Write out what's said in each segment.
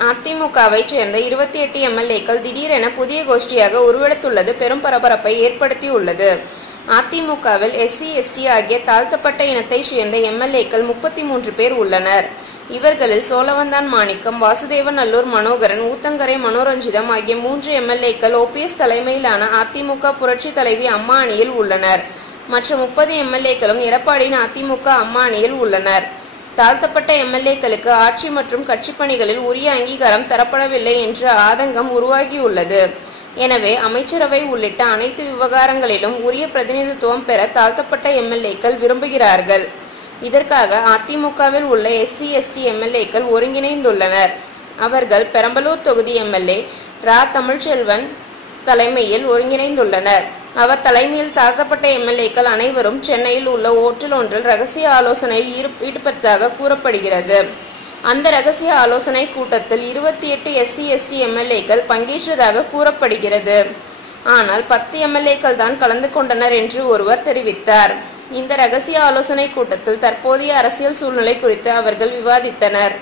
அதிமுகவை சேர்ந்த இருபத்தி எட்டு எம்எல்ஏக்கள் திடீரென புதிய கோஷ்டியாக உருவெடுத்துள்ளது பெரும் பரபரப்பை ஏற்படுத்தியுள்ளது. அதிமுகவில் எஸ்சி எஸ்டி ஆகிய தாழ்த்தப்பட்ட இனத்தைச் சேர்ந்த எம்எல்ஏக்கள் முப்பத்தி மூன்று பேர் உள்ளனர். இவர்களில் சோழவந்தான் மாணிக்கம் வாசுதேவநல்லூர் மனோகரன் ஊத்தங்கரை மனோரஞ்சிதம் ஆகிய மூன்று எம்எல்ஏக்கள் ஓபிஎஸ் தலைமையிலான அதிமுக புரட்சி தலைவி அம்மா அணியில் உள்ளனர். மற்ற முப்பது எம்எல்ஏக்களும் எடப்பாடியின் அதிமுக அம்மா அணியில் உள்ளனர். தாழ்த்தப்பட்ட எம்எல்ஏக்களுக்கு ஆட்சி மற்றும் கட்சி பணிகளில் உரிய அங்கீகாரம் தரப்படவில்லை என்ற ஆதங்கம் உருவாகியுள்ளது. எனவே அமைச்சரவை உள்ளிட்ட அனைத்து விவகாரங்களிலும் உரிய பிரதிநிதித்துவம் பெற தாழ்த்தப்பட்ட எம்எல்ஏக்கள் விரும்புகிறார்கள். இதற்காக அதிமுகவில் உள்ள எஸ்சி எஸ்டி எம்எல்ஏக்கள் ஒருங்கிணைந்துள்ளனர். அவர்கள் பெரம்பலூர் தொகுதி எம்எல்ஏ ரா. தமிழ்ச்செல்வன் தலைமையில் ஒருங்கிணைந்துள்ளனர். அவர் தலைமையில் தாழ்த்தப்பட்ட எம்எல்ஏக்கள் அனைவரும் சென்னையில் உள்ள ஓட்டல் ஒன்றில் ரகசிய ஆலோசனையில் ஈடு- ஈடுபட்டதாக கூறப்படுகிறது. அந்த ரகசிய ஆலோசனை கூட்டத்தில் இருபத்தி எட்டு எஸ்சி எஸ்டி எம்எல்ஏக்கள் பங்கேற்றதாக கூறப்படுகிறது. ஆனால் பத்து எம்எல்ஏக்கள் தான் கலந்து கொண்டனர் என்று ஒருவர் தெரிவித்தார். இந்த ரகசிய ஆலோசனை கூட்டத்தில் தற்போதைய அரசியல் சூழ்நிலை குறித்து அவர்கள் விவாதித்தனர்.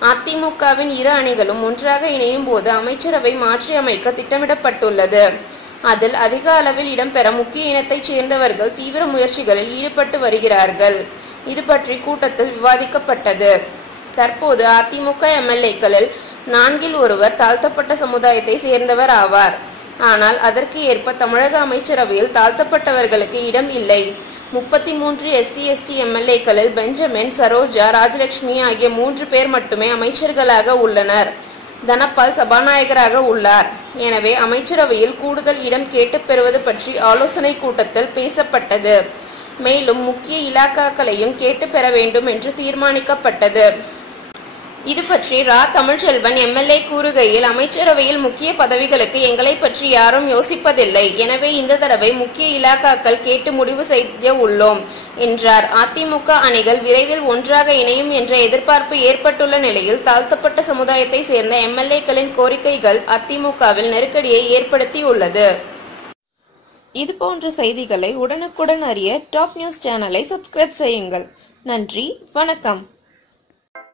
அதிமுகவின் இரு அணிகளும் ஒன்றாக இணையும் போது அமைச்சரவை மாற்றியமைக்க திட்டமிடப்பட்டுள்ளது. அதில் அதிக அளவில் இடம்பெற முக்கிய இனத்தைச் சேர்ந்தவர்கள் தீவிர முயற்சிகளில் ஈடுபட்டு வருகிறார்கள். இது பற்றி கூட்டத்தில் விவாதிக்கப்பட்டது. தற்போது அதிமுக எம்எல்ஏக்களில் நான்கில் ஒருவர் தாழ்த்தப்பட்ட சமுதாயத்தை சேர்ந்தவர் ஆவார். ஆனால் அதற்கு ஏற்ப தமிழக அமைச்சரவையில் தாழ்த்தப்பட்டவர்களுக்கு இடம் இல்லை. முப்பத்தி மூன்று எஸ்சி எஸ்டி எம்எல்ஏக்களில் பெஞ்சமின் சரோஜா ராஜலட்சுமி ஆகிய மூன்று பேர் மட்டுமே அமைச்சர்களாக உள்ளனர். தனபால் சபாநாயகராக உள்ளார். எனவே அமைச்சரவையில் கூடுதல் இடம் கேட்டுப் பெறுவது பற்றி ஆலோசனை கூட்டத்தில் பேசப்பட்டது. மேலும் முக்கிய இலாக்காக்களையும் கேட்டு பெற வேண்டும் என்று தீர்மானிக்கப்பட்டது. இது பற்றி ரா. தமிழ்ச்செல்வன் எம்எல்ஏ கூறுகையில் அமைச்சரவையில் முக்கிய பதவிகளுக்கு எங்களை பற்றி யாரும் யோசிப்பதில்லை. எனவே இந்த தடவை முக்கிய இலாக்காக்கள் கேட்டு முடிவு செய்ய உள்ளோம் என்றார். அதிமுக அணிகள் விரைவில் ஒன்றாக இணையும் என்ற எதிர்பார்ப்பு ஏற்பட்டுள்ள நிலையில் தாழ்த்தப்பட்ட சமுதாயத்தை சேர்ந்த எம்எல்ஏக்களின் கோரிக்கைகள் அதிமுகவில் நெருக்கடியை ஏற்படுத்தியுள்ளது. இது போன்ற செய்திகளை உடனுக்குடன் அறிய டாப் நியூஸ் சேனலை சப்ஸ்கிரைப் செய்யுங்கள். நன்றி. வணக்கம்.